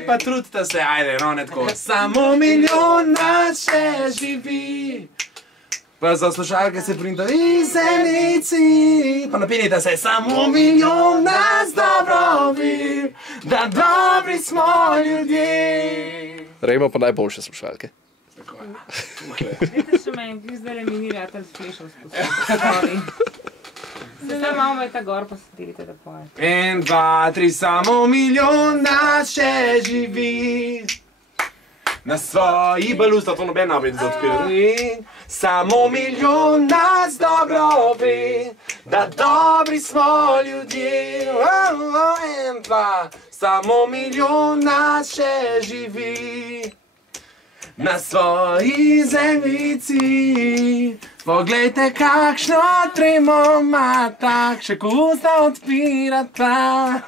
Dajte pa trudite se, ajde, no, ne tako. Samo milijon nas še živi. Pa za slušalke se printa iz zenici. Pa napinite se, samo milijon nas dobro vi, da dobri smo ljudje. Rejmo pa najboljše slušalke. Vidite, še meni, vi zdaj eliminirate ali splešal sposobnosti. Zdaj malo me ta gor, pa se delite, da pojete. 1, 2, 3, samo milijon nas še živi. Na svoji balusta, to noben nabed za odpirati. Samo milijon nas dobro ve, da dobri smo ljudje. 1, 2, samo milijon nas še živi. Na svoji zemljici, poglejte kakšno tremo ima, tak še ko usta odpirata.